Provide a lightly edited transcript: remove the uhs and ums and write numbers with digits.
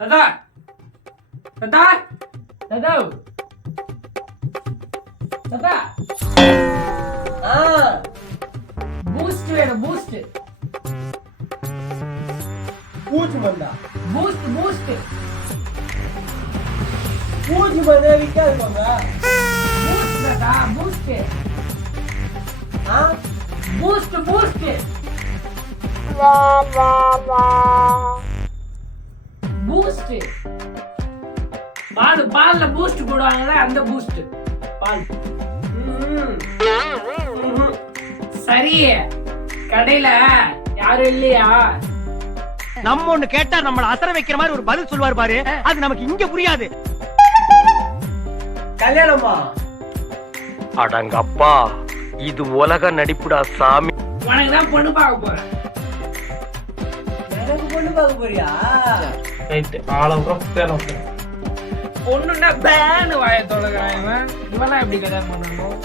தாத்தா தாத்தா தாத்தா தாத்தா பூஸ்ட் வேணும் பூஸ்ட் பூச்சி மருந்தா பூஸ்ட் பூஸ்ட் பூச்சி மருந்தே விற்காது போங்க. பூஸ்ட் தாத்தா பூஸ்ட் ஆ பூஸ்ட் பூஸ்ட் பூஸ்ட் பால்ல பூஸ்ட் போடுவாங்கல்ல அந்த பூஸ்ட் பால். சரி கடையில யாரும் இல்லையா? நம்ம ஒண்ணு கேட்டா நம்மள அசர வைக்கிற மாதிரி ஒரு பதில் சொல்வார் பாரு, அது நமக்கு இங்க புரியாது. கல்யாணமா? அடங்கப்பா, இது உலக நடிப்புடா சாமி. உனக்கு தான் பொண்ணு பார்க்க போறேன். எனக்கு பொண்ணு பார்க்க போறியா? ரைட் பொண்ணுன்னா பேனு வாய தொலைகிறான் இவன். இவெல்லாம் எப்படி கல்யாணம் பண்ணணும்?